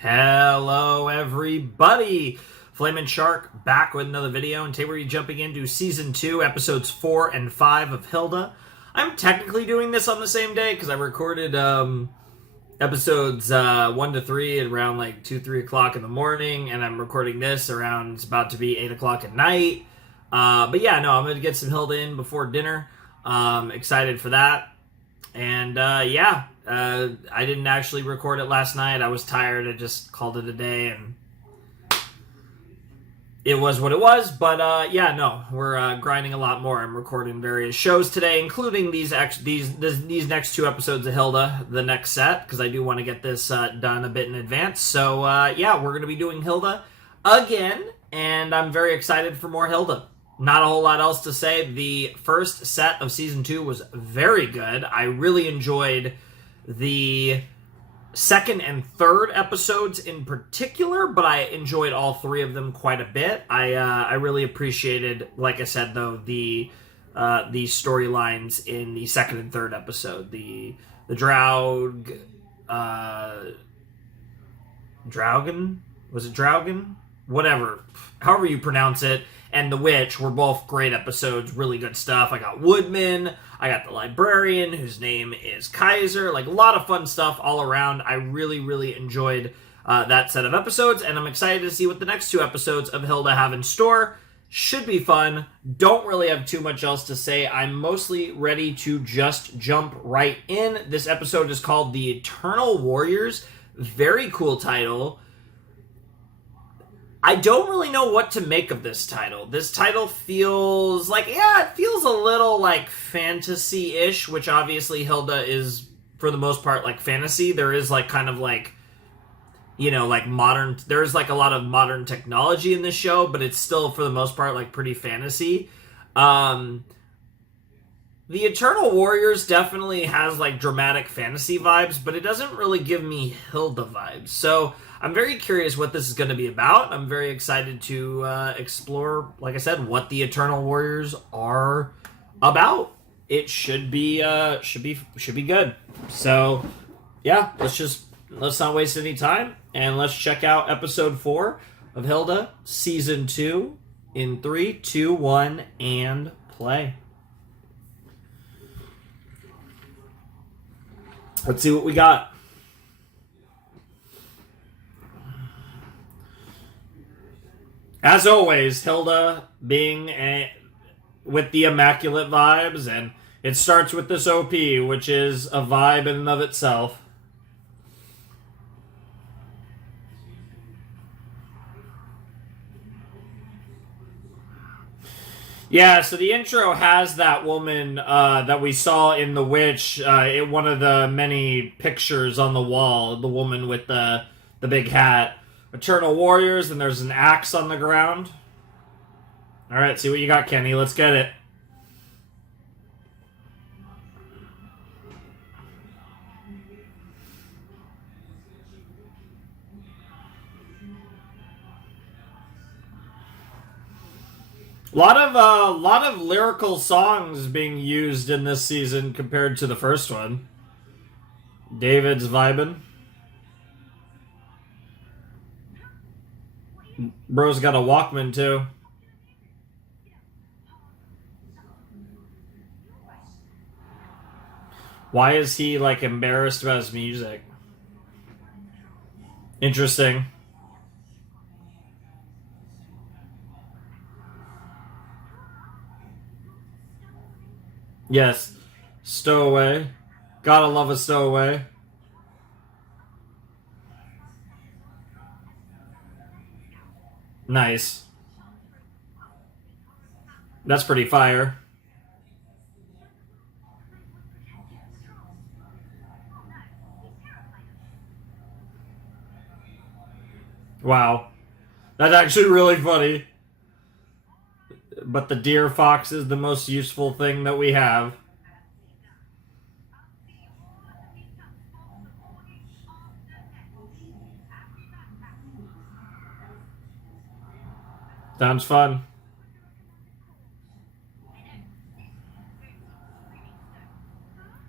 Hello everybody! Flamin' Shark back with another video, and today we're jumping into Season 2, Episodes 4 and 5 of Hilda. I'm technically doing this on the same day because I recorded episodes 1 to 3 at around like 2, 3 o'clock in the morning, and I'm recording this around, it's about to be 8 o'clock at night. But yeah, no, I'm going to get some Hilda in before dinner. Excited for that. And I didn't actually record it last night. I was tired. I just called it a day, and it was what it was. But we're grinding a lot more. I'm recording various shows today, including these next two episodes of Hilda, the next set, because I do want to get this done a bit in advance. So we're going to be doing Hilda again, and I'm very excited for more Hilda. Not a whole lot else to say. The first set of Season 2 was very good. I really enjoyed the second and third episodes in particular, but I enjoyed all three of them quite a bit. I really appreciated, like I said, though, the storylines in the second and third episode. The Draug... Draugen? Was it Draugen? Whatever. However you pronounce it. And The Witch were both great episodes, really good stuff. I got Woodman, I got the librarian, whose name is Kaiser. Like, a lot of fun stuff all around. I really, really enjoyed that set of episodes, and I'm excited to see what the next two episodes of Hilda have in store. Should be fun. Don't really have too much else to say. I'm mostly ready to just jump right in. This episode is called The Eternal Warriors. Very cool title. I don't really know what to make of this title. This title feels like, it feels a little like fantasy-ish, which obviously Hilda is, for the most part, like fantasy. There is like kind of like, like modern, there's like a lot of modern technology in this show, but it's still, for the most part, like pretty fantasy. The Eternal Warriors definitely has like dramatic fantasy vibes, but it doesn't really give me Hilda vibes. So I'm very curious what this is going to be about. I'm very excited to explore, like I said, what the Eternal Warriors are about. It should be good. So yeah, let's not waste any time, and let's check out episode 4 of Hilda, season 2 in 3, 2, 1, and play. Let's see what we got. As always, Hilda being with the immaculate vibes, and it starts with this OP, which is a vibe in and of itself. Yeah, so the intro has that woman that we saw in The Witch, in one of the many pictures on the wall, the woman with the big hat. Eternal Warriors, and there's an axe on the ground. Alright, see what you got, Kenny. Let's get it. A lot of lyrical songs being used in this season compared to the first one. David's vibing. Bro's got a Walkman too. Why is he like embarrassed about his music? Interesting. Yes. Stowaway. Gotta love a stowaway. Nice. That's pretty fire. Wow. That's actually really funny. But the deer fox is the most useful thing that we have. Sounds fun.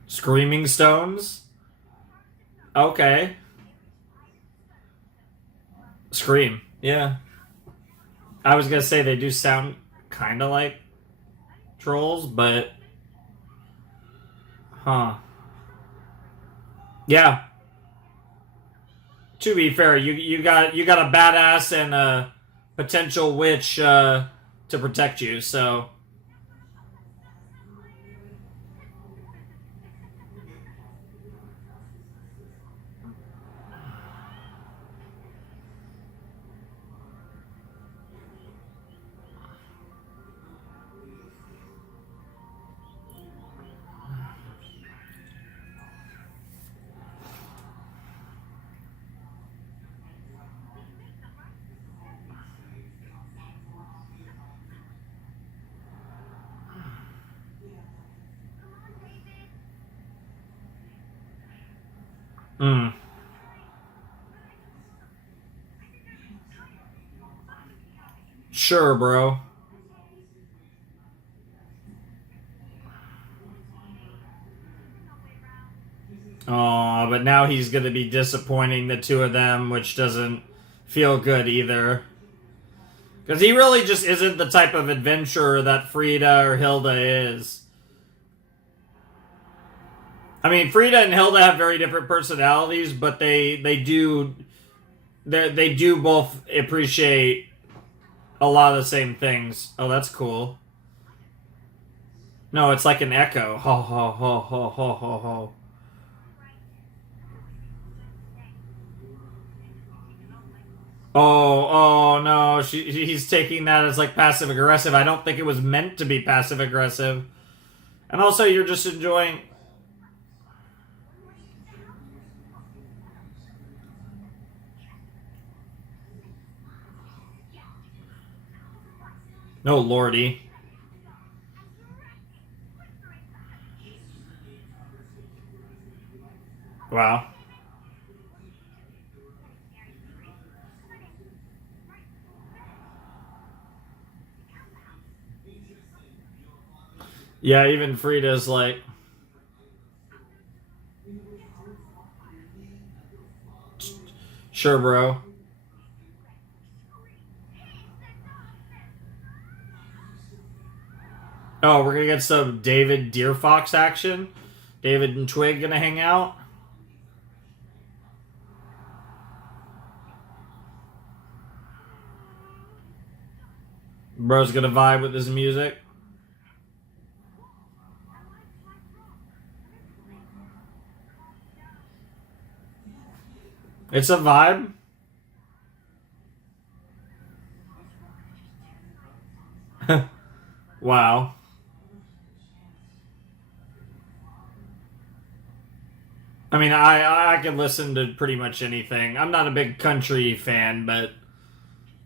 Screaming stones? Okay. Scream. Yeah. I was gonna say they do sound kind of like trolls, but huh? Yeah. To be fair, you got a badass and a potential witch to protect you. So, mm, sure, bro. Oh, but now he's gonna be disappointing the two of them, which doesn't feel good either. Because he really just isn't the type of adventurer that Frida or Hilda is. I mean, Frida and Hilda have very different personalities, but they do both appreciate a lot of the same things. Oh, that's cool. No, it's like an echo. Ho ho ho ho ho ho ho. Oh, oh no, he's taking that as like passive aggressive. I don't think it was meant to be passive aggressive. And also, you're just enjoying. No, lordy. Wow. Yeah, even Frida's like, sure, bro. Oh, we're gonna get some David Deer Fox action. David and Twig gonna hang out. Bro's gonna vibe with his music. It's a vibe. Wow. I mean, I can listen to pretty much anything. I'm not a big country fan, but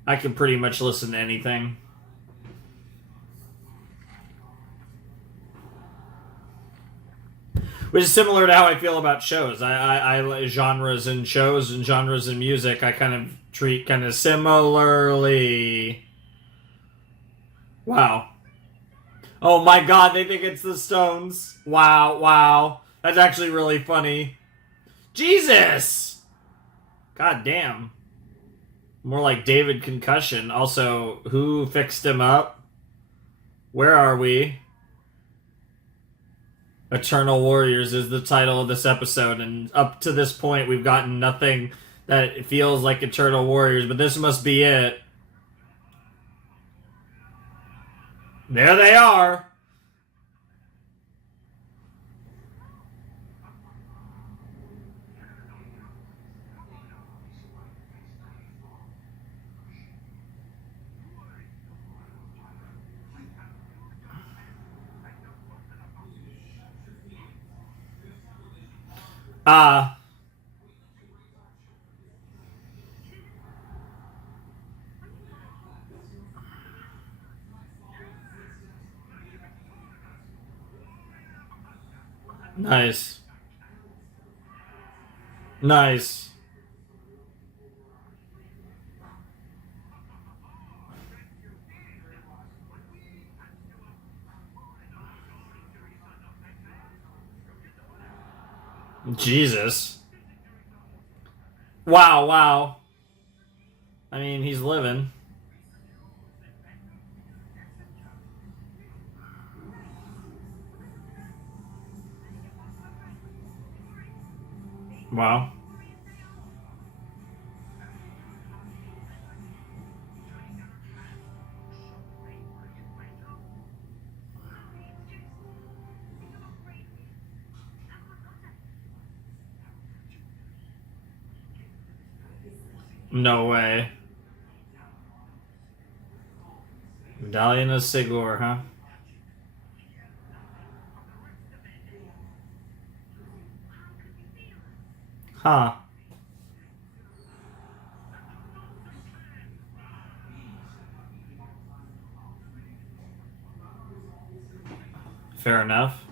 I can pretty much listen to anything. Which is similar to how I feel about shows. I genres in shows and genres in music. I kind of treat kind of similarly. Wow. Oh my god, they think it's the Stones. Wow, wow. That's actually really funny. Jesus! God damn. More like David Concussion. Also, who fixed him up? Where are we? Eternal Warriors is the title of this episode, and up to this point, we've gotten nothing that feels like Eternal Warriors, but this must be it. There they are! Ah, nice. Nice. Jesus. Wow, wow. I mean, he's living. Wow. No way. Medallion of Sigor, huh? Huh. Fair enough.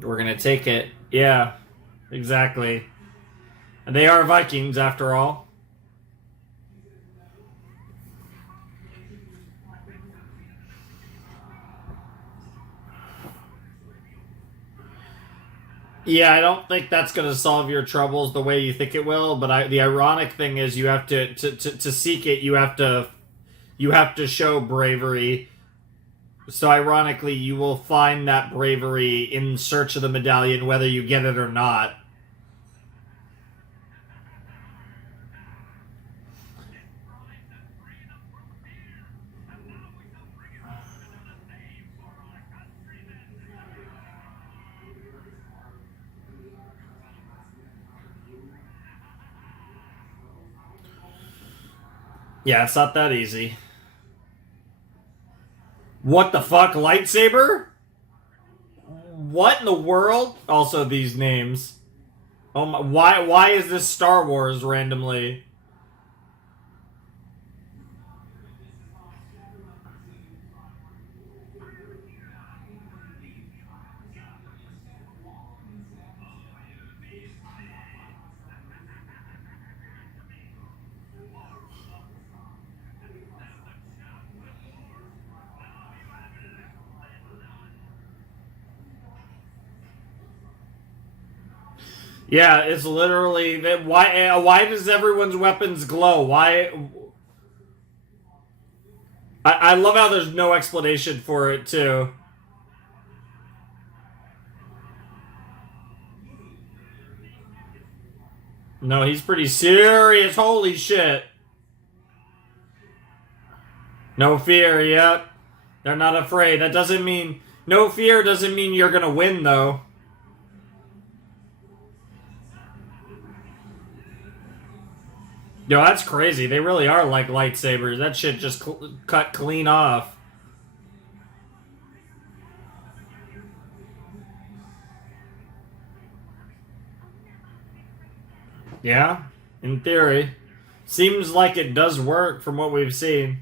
We're gonna take it. Yeah, exactly. And they are Vikings, after all. Yeah, I don't think that's going to solve your troubles the way you think it will. But the ironic thing is, you have to seek it. You have to show bravery. So ironically, you will find that bravery in search of the medallion, whether you get it or not. Yeah, it's not that easy. What the fuck, lightsaber? What in the world? Also, these names. Oh my! Why is this Star Wars randomly? Yeah, it's literally that. Why does everyone's weapons glow? Why? I love how there's no explanation for it too. No, he's pretty serious. Holy shit. No fear, yep. They're not afraid. That doesn't mean... No fear doesn't mean you're gonna win, though. Yo, that's crazy. They really are like lightsabers. That shit just cut clean off. Yeah, in theory. Seems like it does work from what we've seen.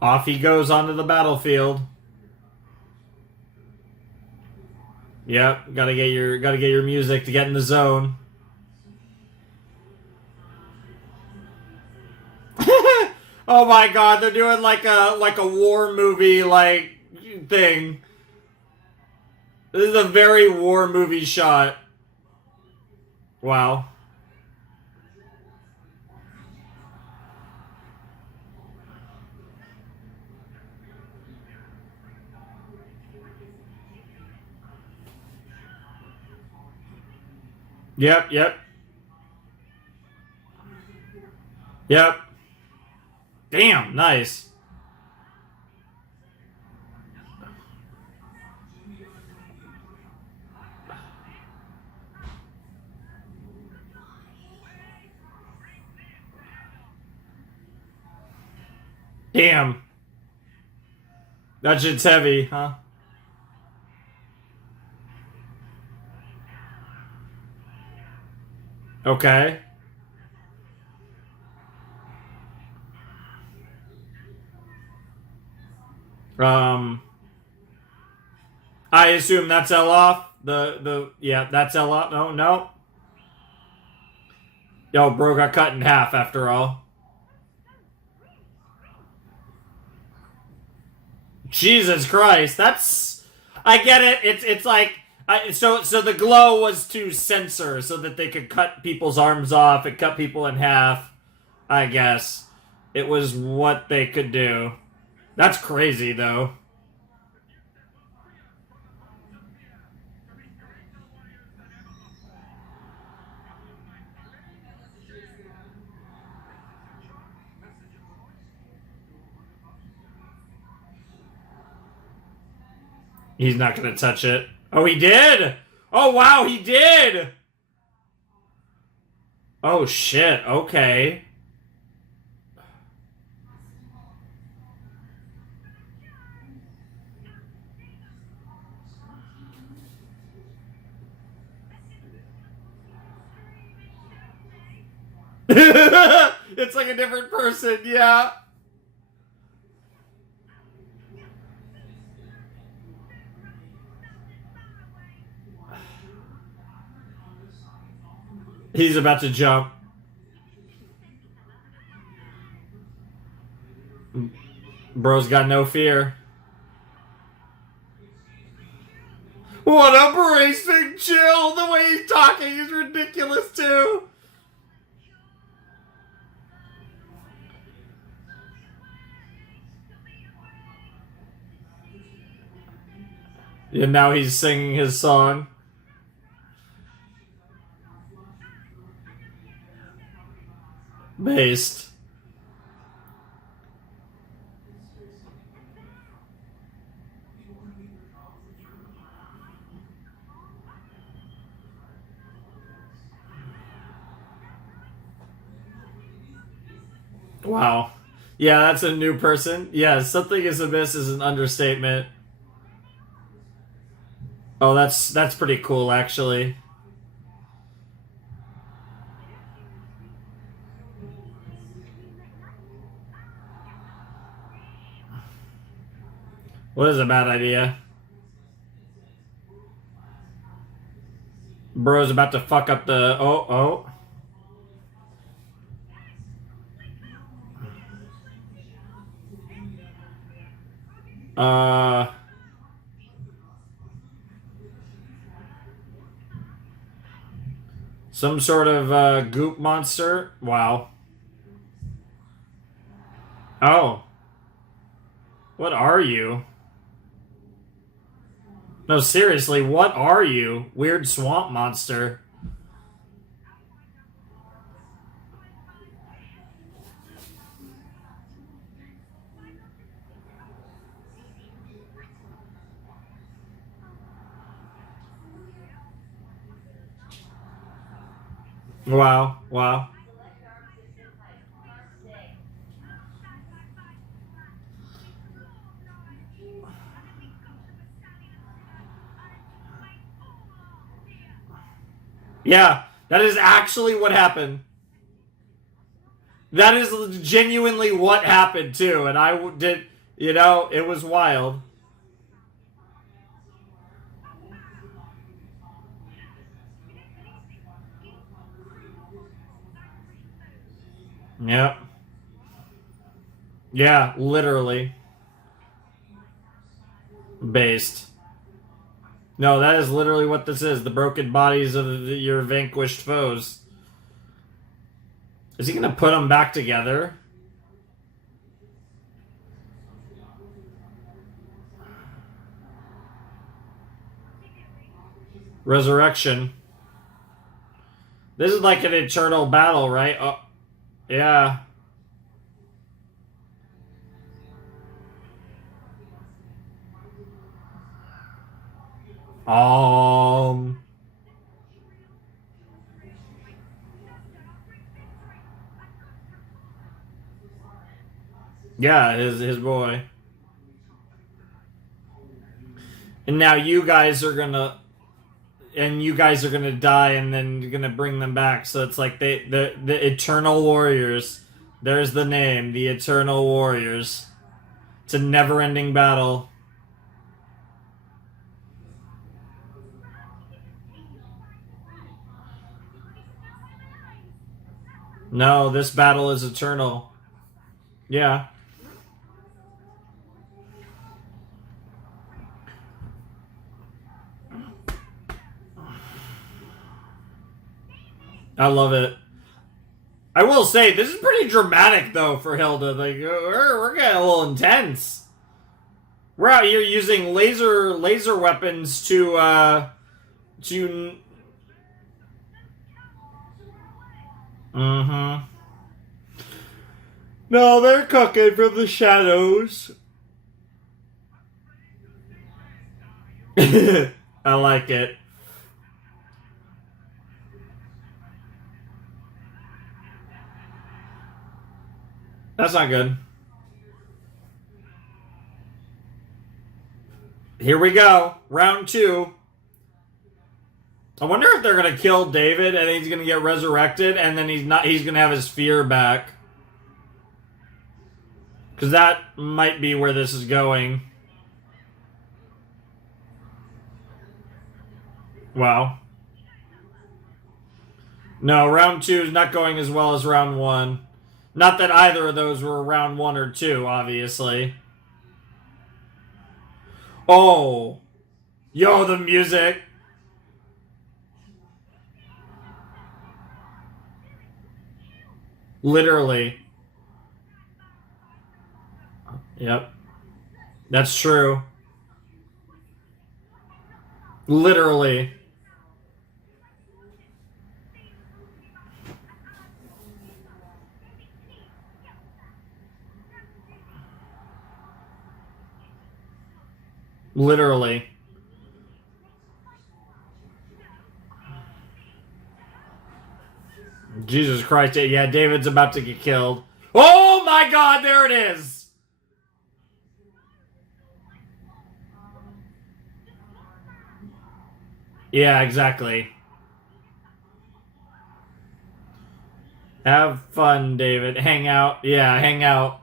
Off he goes onto the battlefield. Yep, gotta get your music to get in the zone. Oh my god, they're doing like a war movie like thing. This is a very war movie shot. Wow. Yep, yep. Yep. Damn, nice. Damn. That shit's heavy, huh? Okay. Um, I assume that's Elof. Yeah, that's Elof. No, no. Yo, bro got cut in half after all. Jesus Christ, that's... I get it. It's like so the glow was to censor so that they could cut people's arms off and cut people in half. I guess it was what they could do. That's crazy though. He's not gonna touch it. Oh, he did! Oh, wow, he did! Oh, shit, okay. It's like a different person, yeah. He's about to jump. Bro's got no fear. What a bracing chill! The way he's talking is ridiculous too. And now he's singing his song. Based. Wow. Yeah, that's a new person. Yeah, something is amiss is an understatement. Oh, that's pretty cool actually. What is a bad idea? Bro's about to fuck up the some sort of goop monster. Wow. Oh. What are you? No, seriously, what are you? Weird swamp monster. Wow, wow. Yeah, that is actually what happened. That is genuinely what happened too, and I did, it was wild. Yep. Yeah, literally. Based. No, that is literally what this is. The broken bodies of your vanquished foes. Is he gonna put them back together? Resurrection. This is like an eternal battle, right? Oh, yeah. Um. Yeah, his boy. And now you guys are gonna die, and then you're gonna bring them back. So it's like the Eternal Warriors. There's the name, the Eternal Warriors. It's a never-ending battle. No, this battle is eternal. Yeah. I love it. I will say, this is pretty dramatic, though, for Hilda. Like, we're getting a little intense. We're out here using laser weapons to... Mm-hmm. No, they're cooking from the shadows. I like it. That's not good. Here we go. Round 2. I wonder if they're gonna kill David and he's gonna get resurrected and then he's gonna have his fear back. Because that might be where this is going. Wow. No, round 2 is not going as well as round 1. Not that either of those were round 1 or 2, obviously. Oh. Yo, the music. Literally. Yep. That's true. Literally. Literally. Jesus Christ. Yeah, David's about to get killed. Oh my god, there it is! Yeah, exactly. Have fun, David. Hang out. Yeah, hang out.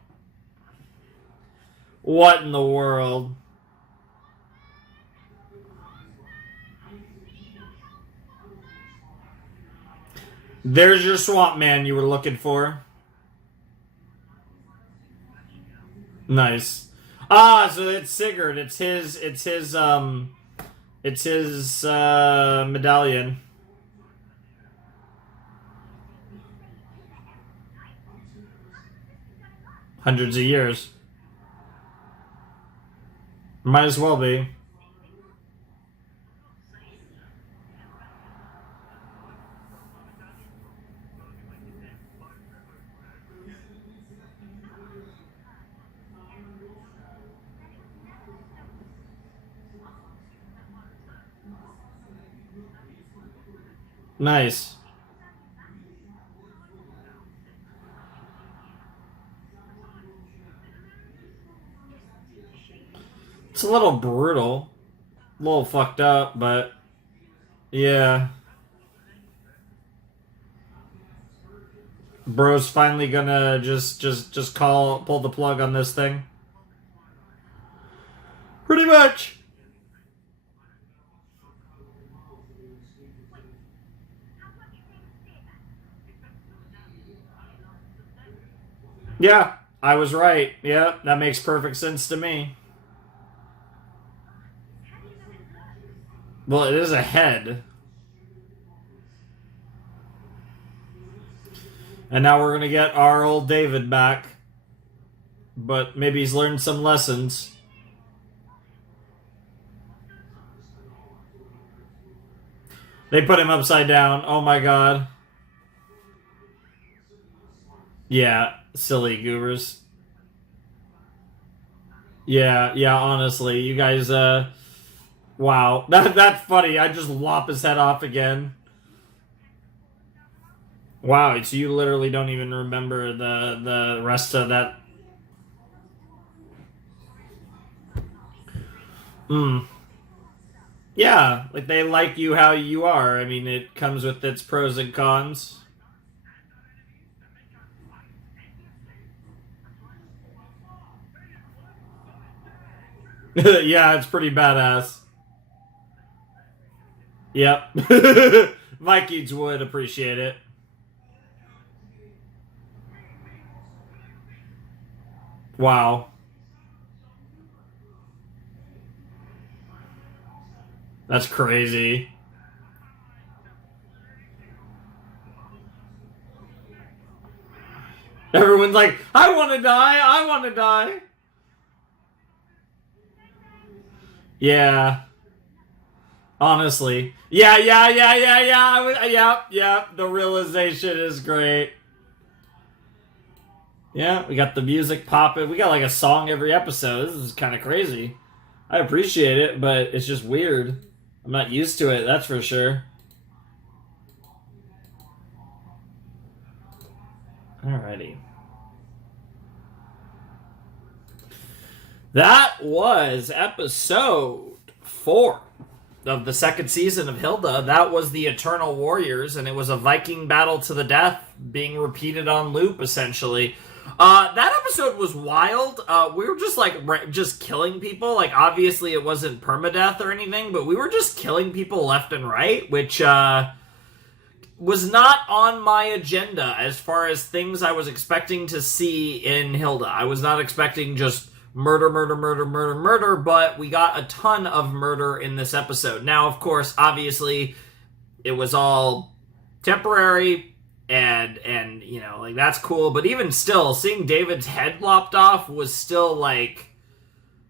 What in the world? There's your swamp man you were looking for. Nice. Ah, so it's Sigurd. It's his medallion. Hundreds of years. Might as well be. Nice. It's a little brutal. A little fucked up, but yeah. Bro's finally gonna just pull the plug on this thing. Pretty much. Yeah, I was right. Yeah, that makes perfect sense to me. Well, it is a head. And now we're gonna get our old David back. But maybe he's learned some lessons. They put him upside down. Oh my god. Yeah, silly goobers. Yeah, honestly, you guys, wow. That's funny. I just lop his head off again. Wow, so you literally don't even remember the rest of that. Hmm. Yeah, like they like you how you are. I mean, it comes with its pros and cons. Yeah, it's pretty badass. Yep. Vikings would appreciate it. Wow. That's crazy. everyone's like, I want to die, I want to die. Yeah. Honestly. Yeah. The realization is great. Yeah, we got the music popping. We got like a song every episode. This is kind of crazy. I appreciate it, but it's just weird. I'm not used to it, that's for sure. Alrighty. That was episode 4 of the second season of Hilda. That was the Eternal Warriors, and it was a Viking battle to the death being repeated on loop, essentially. That episode was wild. We were just killing people. Like, obviously it wasn't permadeath or anything, but we were just killing people left and right, which was not on my agenda as far as things I was expecting to see in Hilda. I was not expecting just murder, but we got a ton of murder in this episode. Now, of course, obviously, it was all temporary, and you know, like, that's cool, but even still, seeing David's head lopped off was still, like,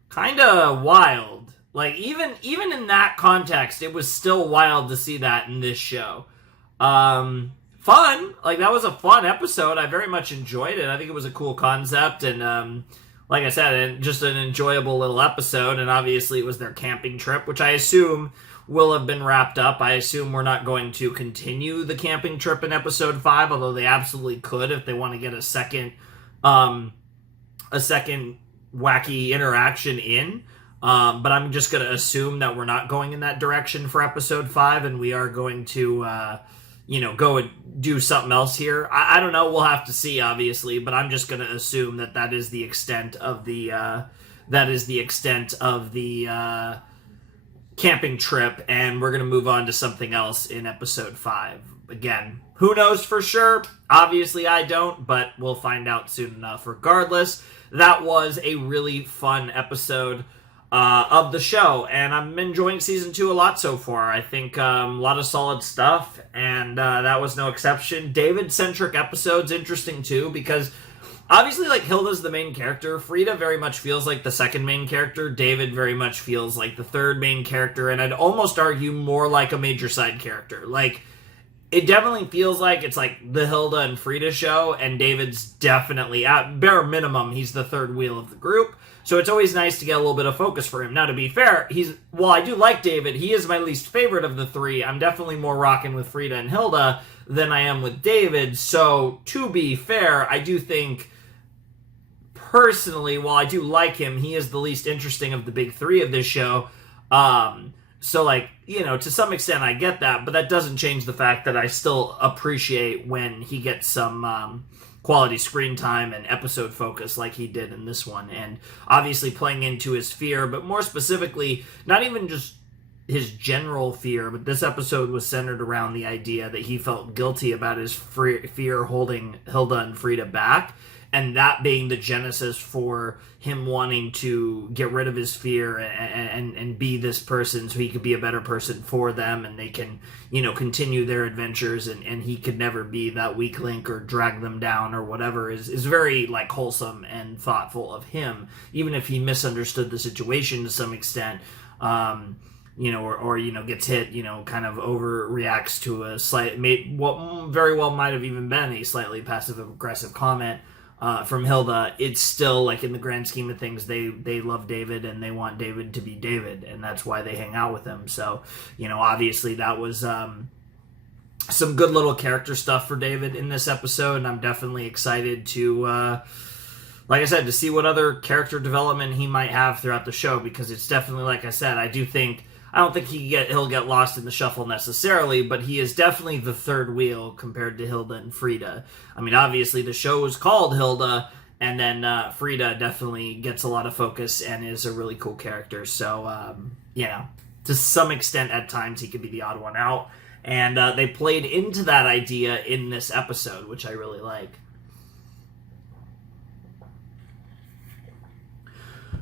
kind of wild. Like, even in that context, it was still wild to see that in this show. Fun. Like, that was a fun episode. I very much enjoyed it. I think it was a cool concept, and, like I said, just an enjoyable little episode, and obviously it was their camping trip, which I assume will have been wrapped up. I assume we're not going to continue the camping trip in episode 5, although they absolutely could if they want to get a second wacky interaction in. But I'm just going to assume that we're not going in that direction for episode 5, and we are going to, go and do something else here. I don't know. We'll have to see, obviously, but I'm just going to assume that is the extent of the camping trip, and we're going to move on to something else in episode 5. Again, who knows for sure? Obviously I don't, but we'll find out soon enough. Regardless, that was a really fun episode of the show, and I'm enjoying season 2 a lot so far. I think a lot of solid stuff, and that was no exception. David-centric episodes, interesting too, because obviously, like, Hilda's the main character. Frida very much feels like the second main character. David very much feels like the third main character, and I'd almost argue more like a major side character. Like, it definitely feels like it's like the Hilda and Frida show, and David's definitely, at bare minimum, he's the third wheel of the group. So it's always nice to get a little bit of focus for him. Now, to be fair, while I do like David, he is my least favorite of the three. I'm definitely more rocking with Frida and Hilda than I am with David. So, to be fair, I do think, personally, while I do like him, he is the least interesting of the big three of this show. So, like, to some extent I get that, but that doesn't change the fact that I still appreciate when he gets some quality screen time and episode focus like he did in this one. And obviously playing into his fear, but more specifically, not even just his general fear, but this episode was centered around the idea that he felt guilty about his fear holding Hilda and Frida back, and that being the genesis for him wanting to get rid of his fear and be this person so he could be a better person for them, and they can, continue their adventures, and he could never be that weak link or drag them down or whatever is very, like, wholesome and thoughtful of him, even if he misunderstood the situation to some extent, or gets hit, kind of overreacts to a what very well might have even been a slightly passive-aggressive comment from Hilda. It's still, like, in the grand scheme of things, they love David and they want David to be David, and that's why they hang out with him. So, obviously that was some good little character stuff for David in this episode, and I'm definitely excited to, like I said, to see what other character development he might have throughout the show, because it's definitely, like I said, I don't think he'll get lost in the shuffle necessarily, but he is definitely the third wheel compared to Hilda and Frida. I mean, obviously the show is called Hilda, and then Frida definitely gets a lot of focus and is a really cool character. So, to some extent at times he could be the odd one out. And they played into that idea in this episode, which I really like.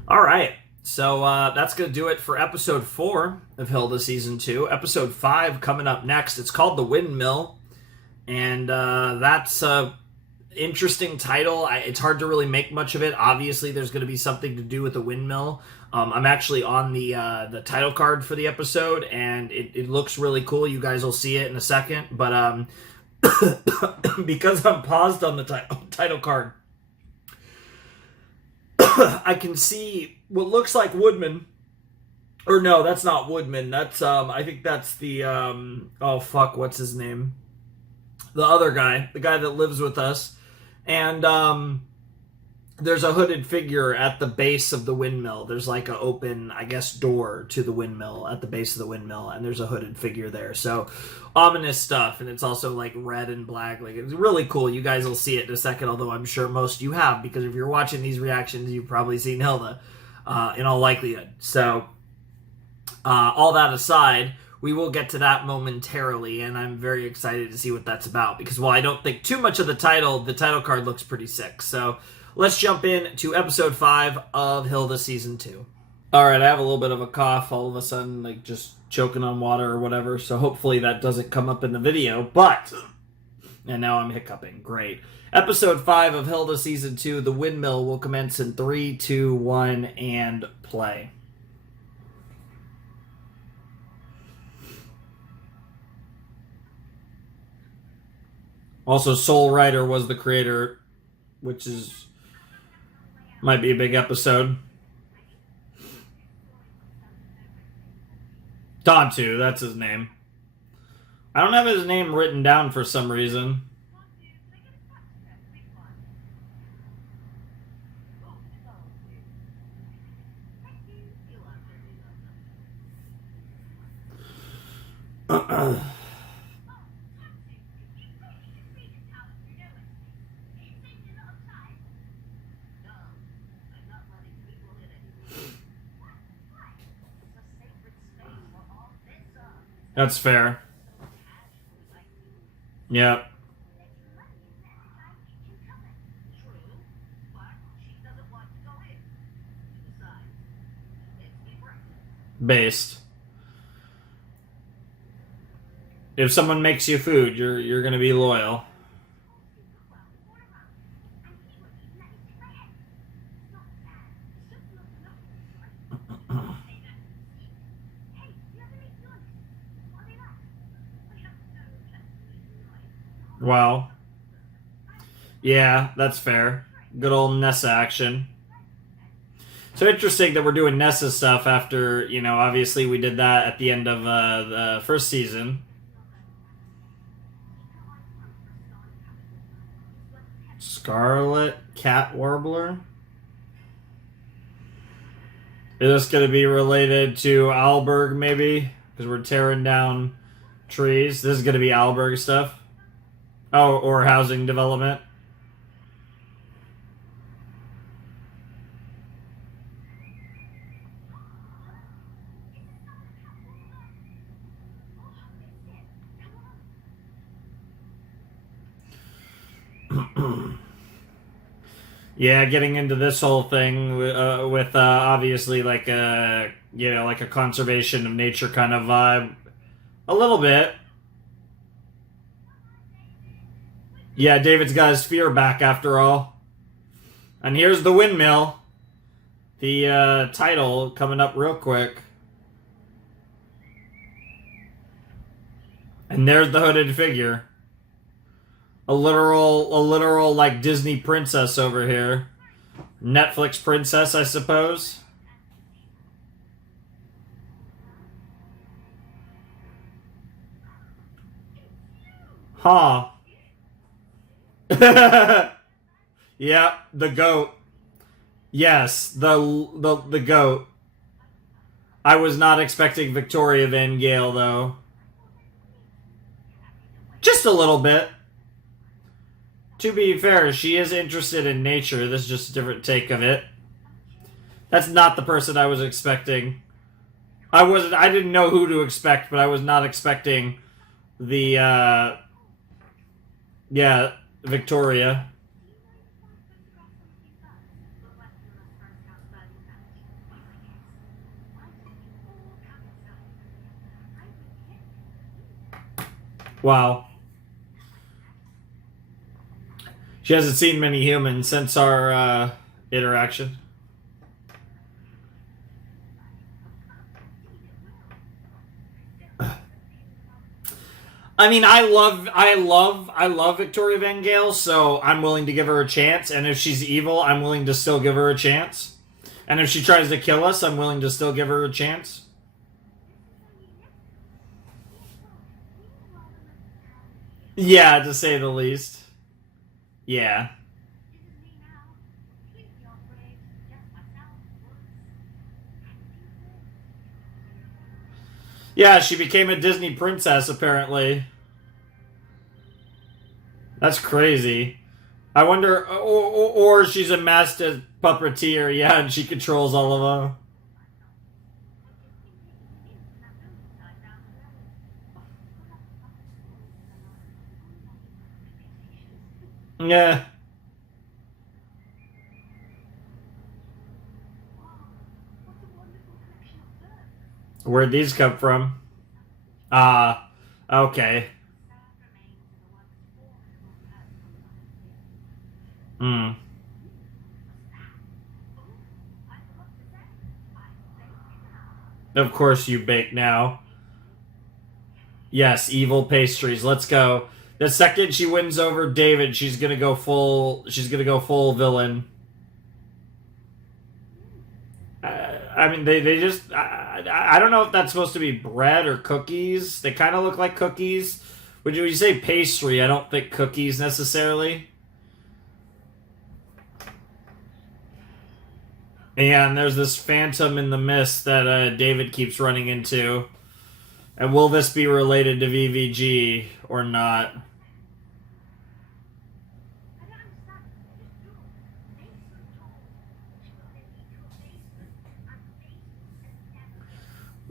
All right. So that's going to do it for episode 4 of Hilda Season 2. Episode 5 coming up next. It's called The Windmill. And that's interesting title. It's hard to really make much of it. Obviously, there's going to be something to do with the windmill. I'm actually on the title card for the episode, and it looks really cool. You guys will see it in a second. But because I'm paused on the title card, I can see what looks like Woodman. Or no, that's not Woodman. That's I think that's the oh fuck, what's his name? The other guy, the guy that lives with us. And there's a hooded figure at the base of the windmill. There's like an open, I guess, door to the windmill at the base of the windmill, and there's a hooded figure there. So ominous stuff, and it's also like red and black. Like, it's really cool. You guys will see it in a second, although I'm sure most of you have, because if you're watching these reactions, you've probably seen Hilda in all likelihood. So all that aside, we will get to that momentarily, and I'm very excited to see what that's about, because while I don't think too much of the title card looks pretty sick. So let's jump in to episode 5 of Hilda season 2. Alright, I have a little bit of a cough all of a sudden, like just choking on water or whatever, so hopefully that doesn't come up in the video, and now I'm hiccuping. Great. Episode 5 of Hilda season 2, The Windmill, will commence in 3, 2, 1, and play. Also, Soul Rider was the creator, which might be a big episode. Tantu, that's his name. I don't have his name written down for some reason. That's fair. Yeah. Based. If someone makes you food, you're gonna be loyal. Wow. Yeah, that's fair. Good old Nessa action. So interesting that we're doing Nessa stuff after, obviously we did that at the end of the first season. Scarlet Cat Warbler? Is this going to be related to Alberg, maybe? Because we're tearing down trees. This is going to be Alberg stuff. Oh, or housing development. Yeah, getting into this whole thing with obviously like a like a conservation of nature kind of vibe, a little bit. Yeah, David's got his fear back after all. And here's the windmill. The title coming up real quick. And there's the hooded figure. A literal like Disney princess over here. Netflix princess, I suppose. Huh. Yeah, the goat. Yes, the goat. I was not expecting Victoria Van Gale, though. Just a little bit. To be fair, she is interested in nature. This is just a different take of it. That's not the person I was expecting. I didn't know who to expect, but I was not expecting the, yeah, Victoria. Wow. She hasn't seen many humans since our interaction. I mean, I love Victoria Van Gale, so I'm willing to give her a chance. And if she's evil, I'm willing to still give her a chance. And if she tries to kill us, I'm willing to still give her a chance. Yeah, to say the least. Yeah. Yeah, she became a Disney princess, apparently. That's crazy. I wonder, or she's a master puppeteer, yeah, and she controls all of them. Yeah. Where'd these come from? Ah, okay. Hmm. Of course you bake now. Yes, evil pastries. Let's go. The second she wins over David, she's gonna go full. She's gonna go full villain. I mean, they just. I don't know if that's supposed to be bread or cookies. They kind of look like cookies. Would you say pastry? I don't think cookies necessarily. And there's this phantom in the mist that David keeps running into. And will this be related to VVG or not?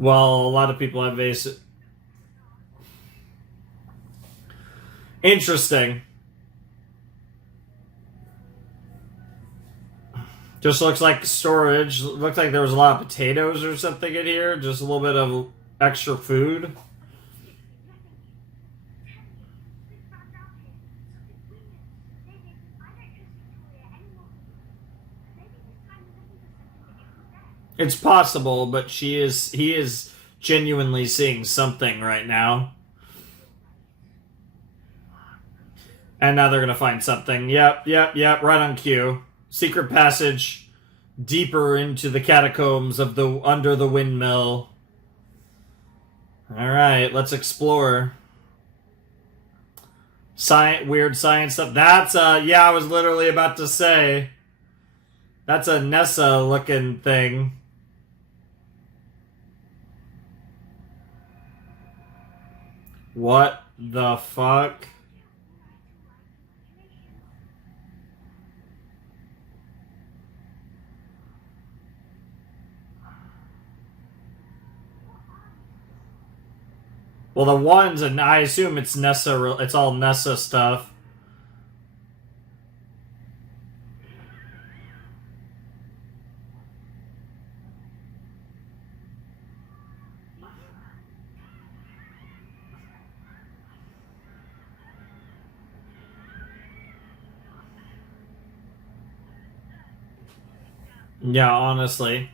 Well, a lot of people have vase. Interesting. Just looks like storage. Looks like there was a lot of potatoes or something in here. Just a little bit of extra food. It's possible, but he is genuinely seeing something right now. And now they're gonna find something. Yep, right on cue. Secret passage deeper into the catacombs of the under the windmill. Alright, let's explore. Weird science stuff. That's yeah, I was literally about to say. That's a Nessa looking thing. What the fuck? Well, the ones, and I assume it's Nessa. It's all Nessa stuff. Yeah, honestly.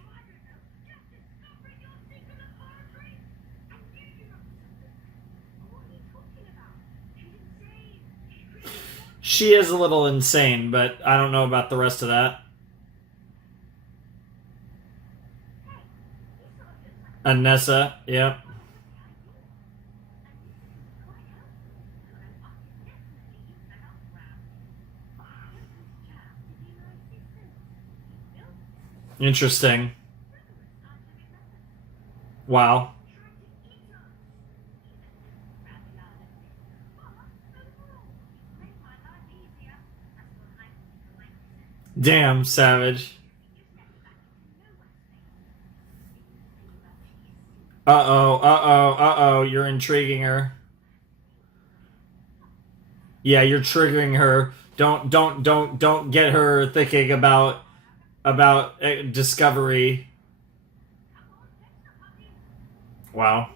She is a little insane, but I don't know about the rest of that. Anessa, yep. Interesting. Wow. Damn, savage. You're intriguing her. Yeah, you're triggering her. Don't get her thinking about discovery. Wow.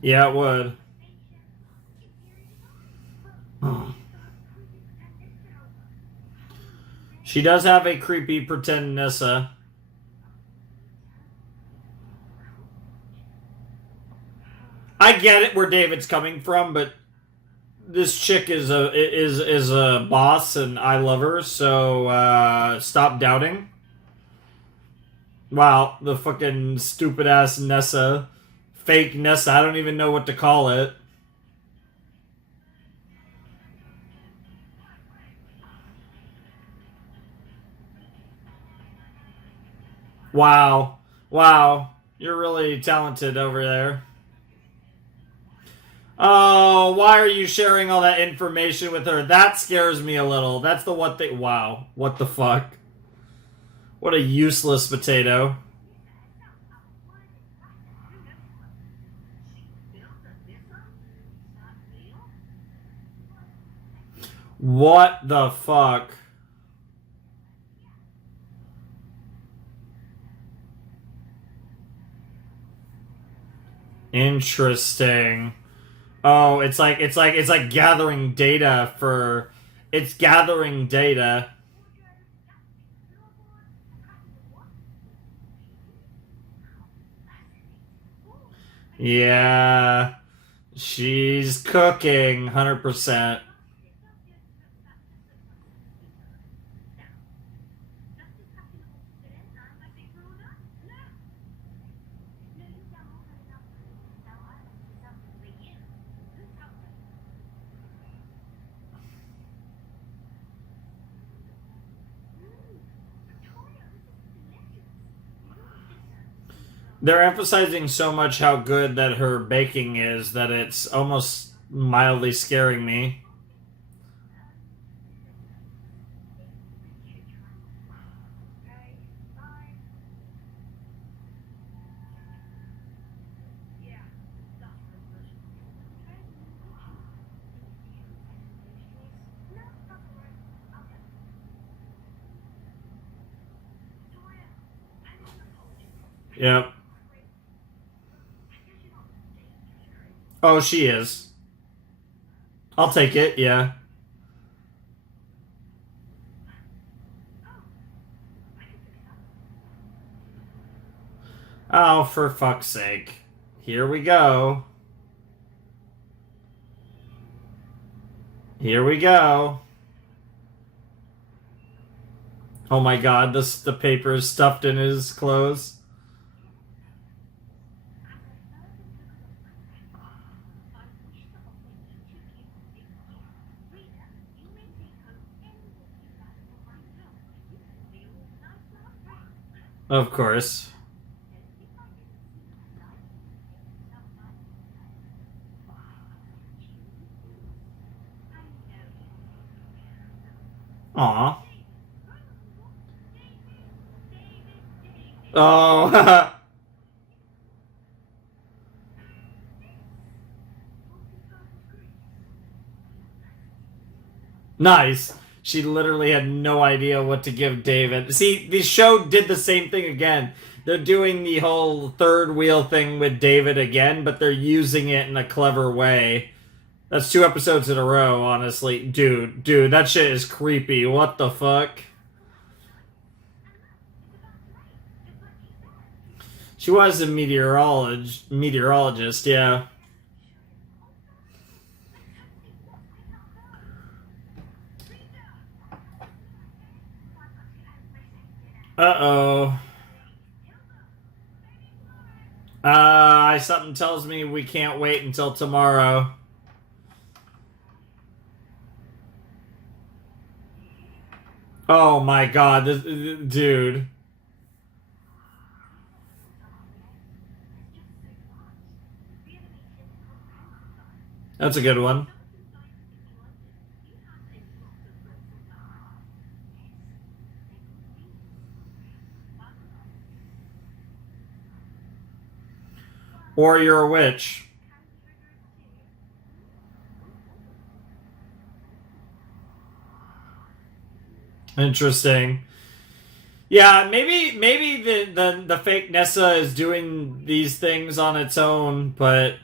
Yeah, it would. She does have a creepy pretend Nissa. I get it where David's coming from, but this chick is a boss, and I love her. So stop doubting. Wow, the fucking stupid ass Nessa, fake Nessa. I don't even know what to call it. Wow, wow, you're really talented over there. Oh, why are you sharing all that information with her? That scares me a little. That's the one thing. Wow, what the fuck? What a useless potato. What the fuck? Interesting. Oh, it's like gathering data for it's gathering data. Yeah. She's cooking 100%. They're emphasizing so much how good that her baking is that it's almost mildly scaring me. Yep. Oh, she is. I'll take it, yeah. Oh, for fuck's sake. Here we go. Here we go. Oh my god, the paper is stuffed in his clothes. Of course. Aw. Oh. Nice. She literally had no idea what to give David. See, the show did the same thing again. They're doing the whole third wheel thing with David again, but they're using it in a clever way. That's 2 episodes in a row, honestly. Dude, that shit is creepy. What the fuck? She was a meteorologist, yeah. Uh-oh. Something tells me we can't wait until tomorrow. Oh my god, dude. That's a good one. Or you're a witch. Interesting. Yeah, maybe the fake Nessa is doing these things on its own, but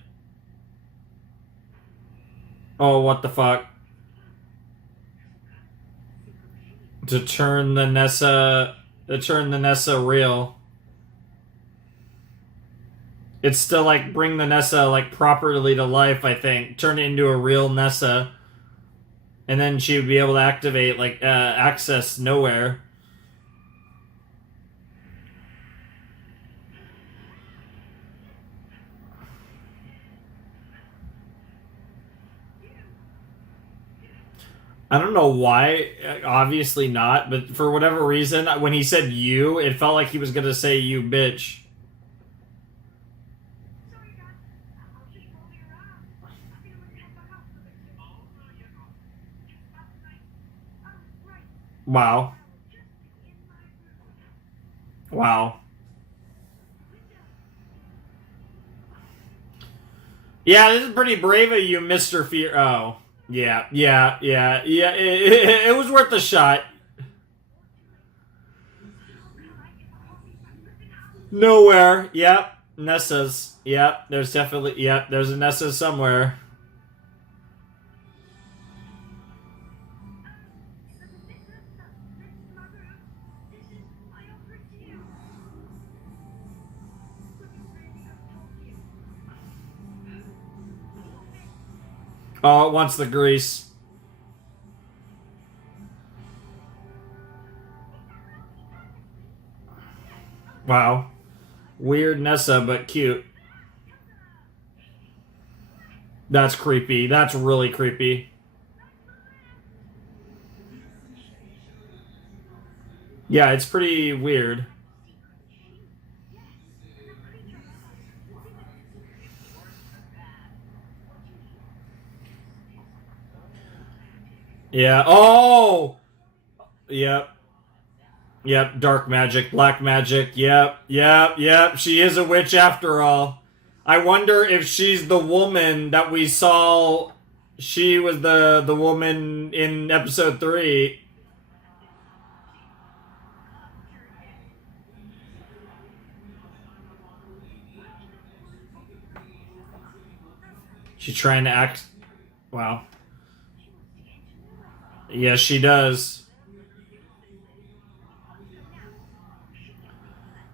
Oh, what the fuck? To turn the Nessa real. It's still like bring the Nessa like properly to life, I think. Turn it into a real Nessa. And then she would be able to activate like access nowhere. I don't know why, obviously not, but for whatever reason, when he said you, it felt like he was gonna say you bitch. Wow. Wow. Yeah, this is pretty brave of you, Mr. Fear. Oh. Yeah. It was worth a shot. Nowhere. Yep. Nessa's. Yep. There's definitely. Yep. There's a Nessa somewhere. Oh, it wants the grease. Wow. Weird Nessa, but cute. That's creepy. That's really creepy. Yeah, it's pretty weird. Yeah. Oh! Yep. Yep. Dark magic, black magic. Yep. She is a witch after all. I wonder if she's the woman that we saw. She was the woman in episode 3. She's trying to act. Wow. Yes, she does.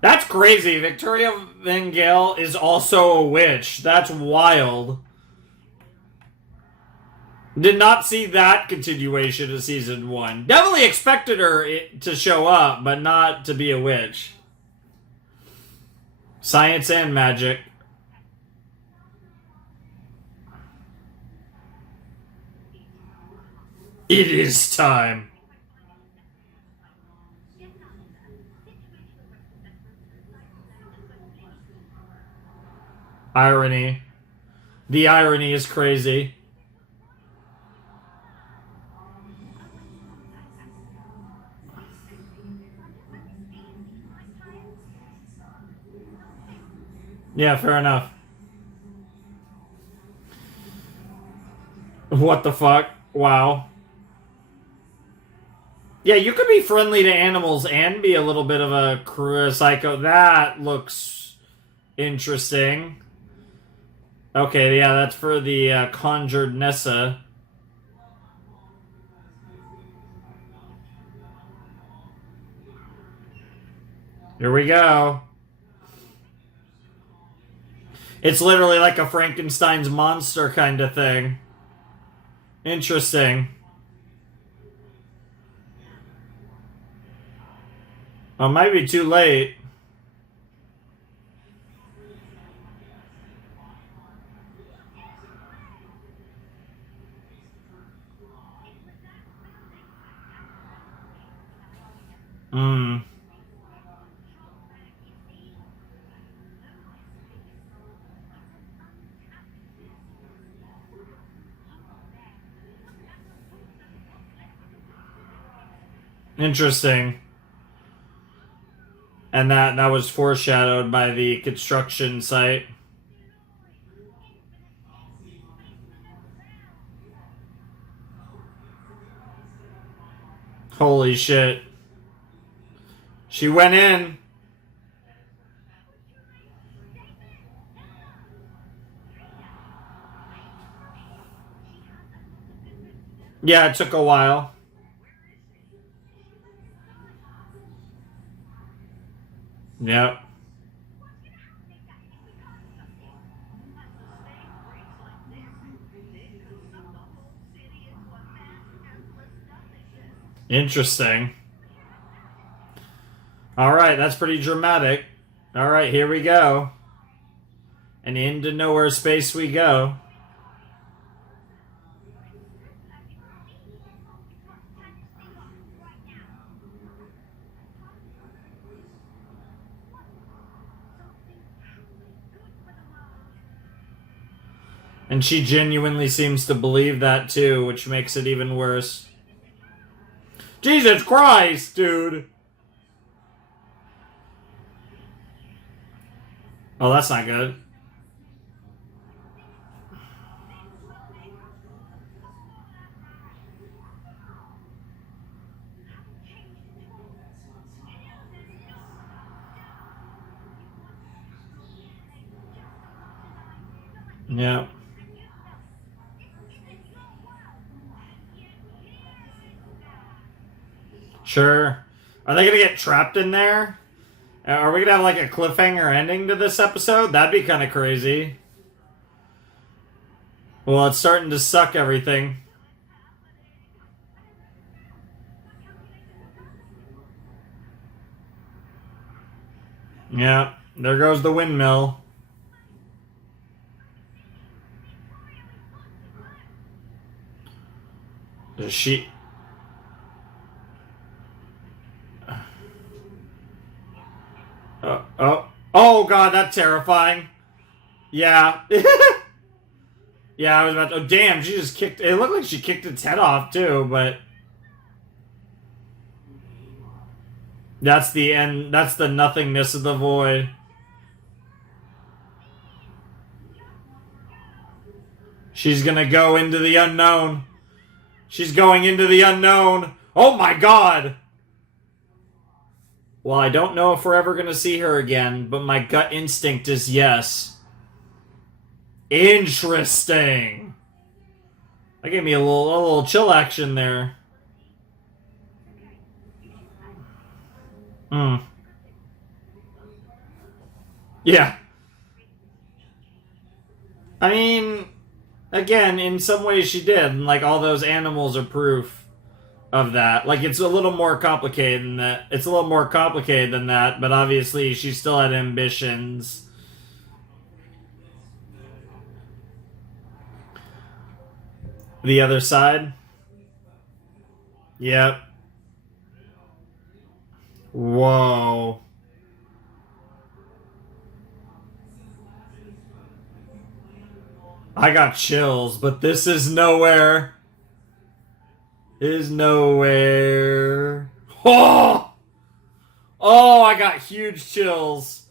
That's crazy. Victoria Van Gale is also a witch. That's wild. Did not see that continuation of season 1. Definitely expected her to show up, but not to be a witch. Science and magic. It is time. Irony. The irony is crazy. Yeah, fair enough. What the fuck? Wow. Yeah, you could be friendly to animals and be a little bit of a psycho. That looks interesting. Okay, yeah, that's for the conjured Nessa. Here we go. It's literally like a Frankenstein's monster kind of thing. Interesting. Well, it might be too late. Hmm. Interesting. And that was foreshadowed by the construction site. Holy shit. She went in. Yeah, it took a while. Yep. Interesting. All right, that's pretty dramatic. All right, here we go. And into nowhere space we go. And she genuinely seems to believe that too, which makes it even worse. Jesus Christ, dude! Oh, that's not good. Yeah. Sure. Are they gonna get trapped in there? Are we gonna have like a cliffhanger ending to this episode? That'd be kind of crazy. Well, it's starting to suck everything. Yeah, there goes the windmill. Does she... Oh god, that's terrifying. Yeah. Yeah, I was about to... Oh, damn, she just kicked... It looked like she kicked its head off, too, but... That's the end. That's the nothingness of the void. She's gonna go into the unknown. She's going into the unknown. Oh my god! Well, I don't know if we're ever gonna see her again, but my gut instinct is yes. Interesting. That gave me a little chill action there. Hmm. Yeah. I mean, again, in some ways she did. And, like, all those animals are proof of that. Like, it's a little more complicated than that. It's a little more complicated than that, but obviously she still had ambitions. The other side? Yep. Whoa. I got chills, but this is nowhere. Is nowhere. Oh! Oh, I got huge chills.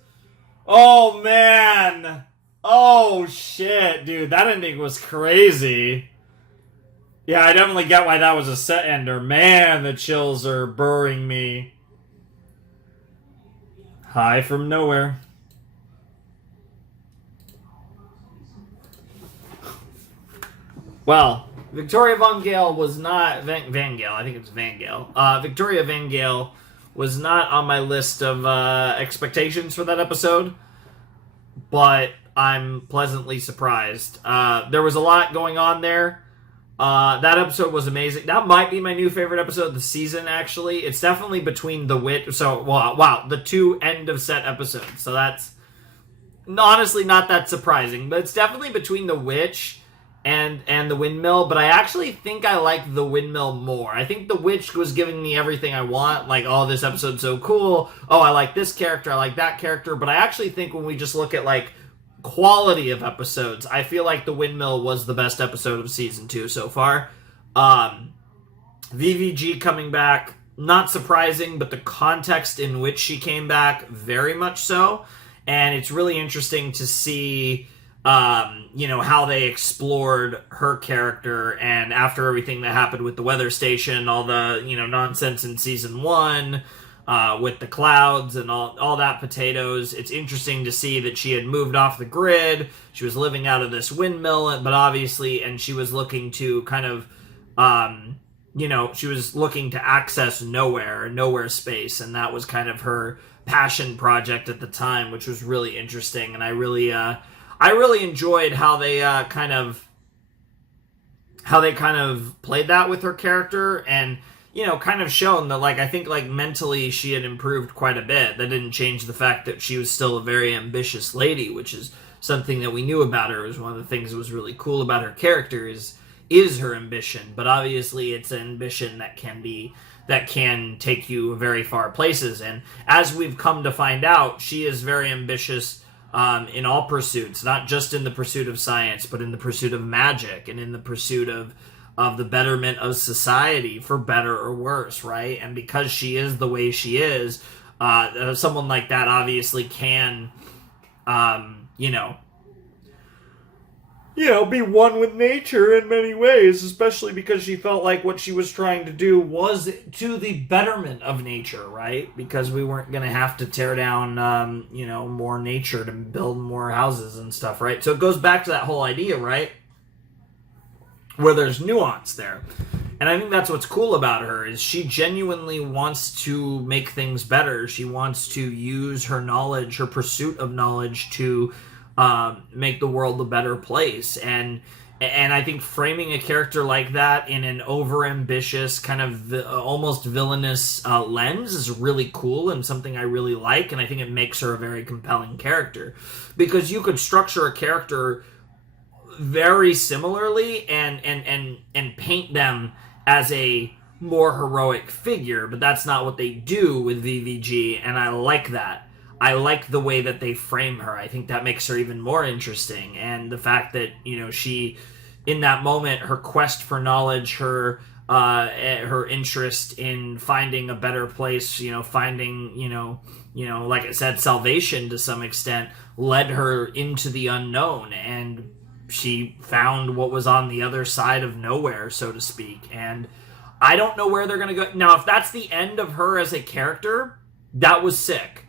Oh, man. Oh, shit, dude. That ending was crazy. Yeah, I definitely get why that was a set ender. Man, the chills are burring me. High from nowhere. Well, Victoria Von Gale was not... Van Gale, I think it's Van Gale. Victoria Van Gale was not on my list of expectations for that episode, but I'm pleasantly surprised. There was a lot going on there. That episode was amazing. That might be my new favorite episode of the season, actually. It's definitely between the witch... So, wow, the two end-of-set episodes. So that's honestly not that surprising. But it's definitely between the witch and the windmill. But I actually think I like the windmill more. I think the witch was giving me everything I want. Like, oh, this episode's so cool. Oh, I like this character. I like that character. But I actually think when we just look at, like, quality of episodes, I feel like the windmill was the best episode of season 2 so far. VVG coming back, not surprising, but the context in which she came back, very much so. And it's really interesting to see how they explored her character, and after everything that happened with the weather station, all the nonsense in season 1 with the clouds and all that potatoes. It's interesting to see that she had moved off the grid. She was living out of this windmill, but obviously, and she was looking to kind of she was looking to access nowhere space, and that was kind of her passion project at the time, which was really interesting. And I really enjoyed how they kind of played that with her character, and kind of shown that, like, I think, like, mentally she had improved quite a bit. That didn't change the fact that she was still a very ambitious lady, which is something that we knew about her. It was one of the things that was really cool about her character is her ambition. But obviously it's an ambition that can take you very far places. And as we've come to find out, she is very ambitious in all pursuits, not just in the pursuit of science, but in the pursuit of magic and in the pursuit of the betterment of society, for better or worse, right? And because she is the way she is, someone like that obviously can, be one with nature in many ways, especially because she felt like what she was trying to do was to the betterment of nature, right? Because we weren't going to have to tear down, more nature to build more houses and stuff, right? So it goes back to that whole idea, right? Where there's nuance there. And I think that's what's cool about her, is she genuinely wants to make things better. She wants to use her knowledge, her pursuit of knowledge, to make the world a better place. And I think framing a character like that in an overambitious, kind of almost villainous lens is really cool and something I really like. And I think it makes her a very compelling character, because you could structure a character very similarly and paint them as a more heroic figure, but that's not what they do with VVG, and I like that. I like the way that they frame her. I think that makes her even more interesting, and the fact that she, in that moment, her quest for knowledge, her interest in finding a better place, finding like I said, salvation to some extent, led her into the unknown, and she found what was on the other side of nowhere, so to speak. And I don't know where they're going to go. Now, if that's the end of her as a character, that was sick.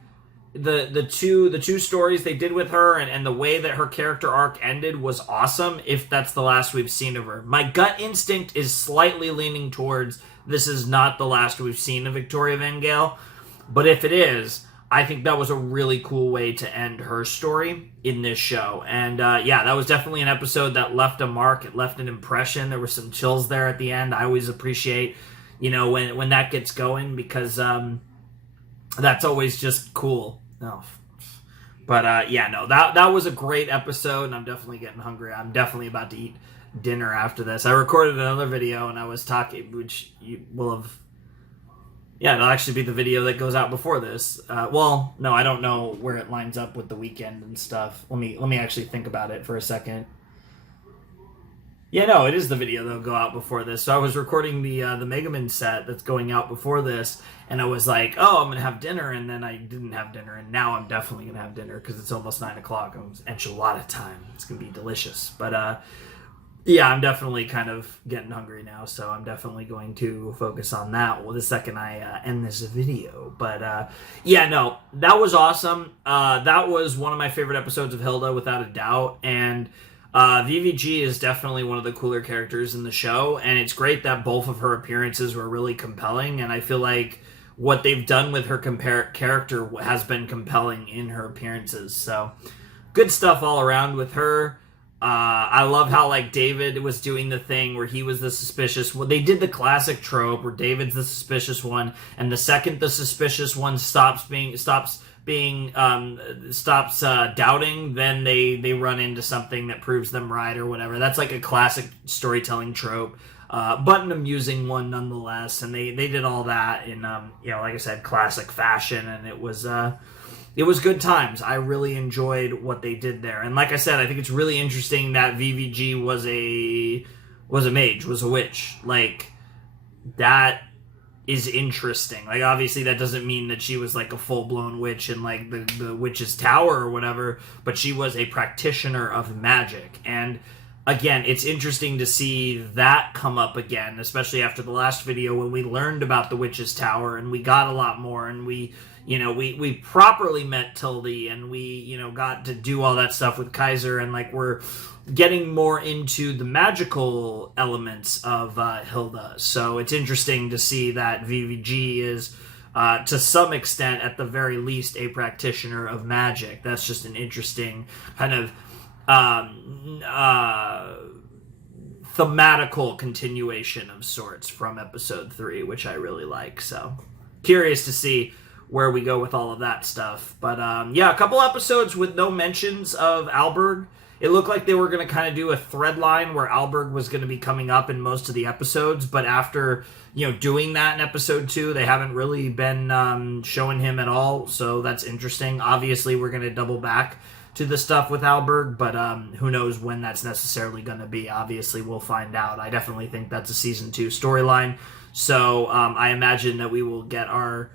The two stories they did with her and the way that her character arc ended was awesome, if that's the last we've seen of her. My gut instinct is slightly leaning towards this is not the last we've seen of Victoria Van Gale. But if it is, I think that was a really cool way to end her story in this show. And that was definitely an episode that left a mark. It left an impression. There were some chills there at the end. I always appreciate, when that gets going, because that's always just cool. No. But that was a great episode, and I'm definitely getting hungry. I'm definitely about to eat dinner after this. I recorded another video, and I was talking, which you will have... Yeah, it'll actually be the video that goes out before this. No, I don't know where it lines up with the weekend and stuff. Let me actually think about it for a second. Yeah, no, it is the video that'll go out before this. So I was recording the Mega Man set that's going out before this, and I was like, oh, I'm going to have dinner, and then I didn't have dinner, and now I'm definitely going to have dinner because it's almost 9 o'clock. It's enchilada time. It's going to be delicious. But, I'm definitely kind of getting hungry now, so I'm definitely going to focus on that the second I end this video. But, that was awesome. That was one of my favorite episodes of Hilda, without a doubt, and VVG is definitely one of the cooler characters in the show, and it's great that both of her appearances were really compelling, and I feel like what they've done with her character has been compelling in her appearances. So, good stuff all around with her. I love how, like, David was doing the thing where he was the suspicious one. They did the classic trope where David's the suspicious one, and the second the suspicious one stops doubting, then they run into something that proves them right or whatever. That's like a classic storytelling trope, but an amusing one nonetheless. And they did all that in like I said, classic fashion, and it was good times. I really enjoyed what they did there. And like I said, I think it's really interesting that VVG was a mage, was a witch. Like, that is interesting. Like, obviously that doesn't mean that she was like a full-blown witch in like the witch's tower or whatever, but she was a practitioner of magic. And again, it's interesting to see that come up again, especially after the last video when we learned about the Witch's Tower and we got a lot more, and we properly met Tildy, and we, got to do all that stuff with Kaiser, and like we're getting more into the magical elements of Hilda. So it's interesting to see that VVG is, to some extent, at the very least, a practitioner of magic. That's just an interesting kind of thematical continuation of sorts from episode 3, which I really like. So curious to see where we go with all of that stuff. But yeah, a couple episodes with no mentions of Alberg. It looked like they were going to kind of do a thread line where Alberg was going to be coming up in most of the episodes, but after, doing that in episode 2, they haven't really been showing him at all, so that's interesting. Obviously, we're going to double back to the stuff with Alberg, but who knows when that's necessarily going to be. Obviously, we'll find out. I definitely think that's a Season 2 storyline, so I imagine that we will get our...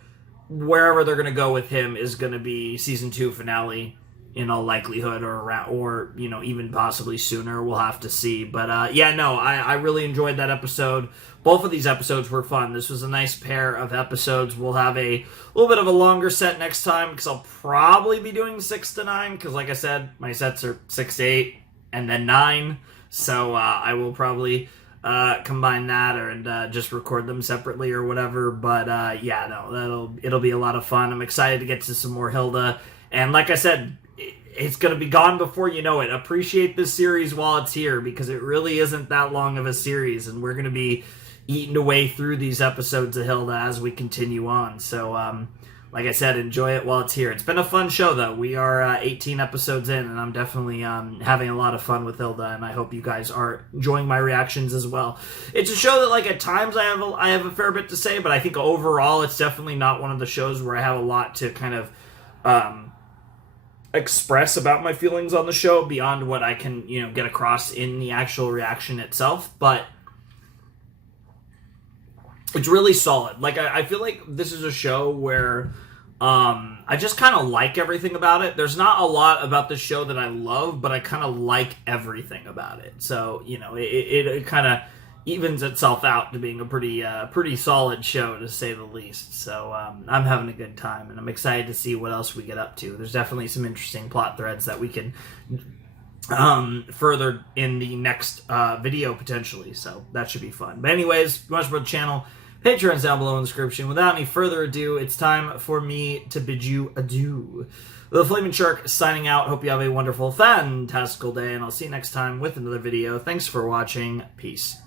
wherever they're going to go with him is going to be Season 2 finale, in all likelihood, or even possibly sooner. We'll have to see. But I really enjoyed that episode. Both of these episodes were fun. This was a nice pair of episodes. We'll have a little bit of a longer set next time, because I'll probably be doing 6 to 9, because like I said, my sets are 6 to 8 and then 9. So I will probably combine that and just record them separately or whatever. But it'll be a lot of fun. I'm excited to get to some more Hilda. And like I said, it's going to be gone before you know it. Appreciate this series while it's here, because it really isn't that long of a series, and we're going to be eating away through these episodes of Hilda as we continue on. So, like I said, enjoy it while it's here. It's been a fun show, though. We are 18 episodes in, and I'm definitely having a lot of fun with Hilda, and I hope you guys are enjoying my reactions as well. It's a show that, like, at times I have a fair bit to say, but I think overall it's definitely not one of the shows where I have a lot to kind of express about my feelings on the show beyond what I can, get across in the actual reaction itself. But it's really solid. Like, I feel like this is a show where I just kind of like everything about it. There's not a lot about the show that I love, but I kind of like everything about it. So, it kind of evens itself out to being a pretty solid show, to say the least. So I'm having a good time, and I'm excited to see what else we get up to. There's definitely some interesting plot threads that we can further in the next video, potentially. So that should be fun. But anyways, if you want to support the channel, Patreon's down below in the description. Without any further ado, it's time for me to bid you adieu. The Flaming Shark signing out. Hope you have a wonderful, fantastical day, and I'll see you next time with another video. Thanks for watching. Peace.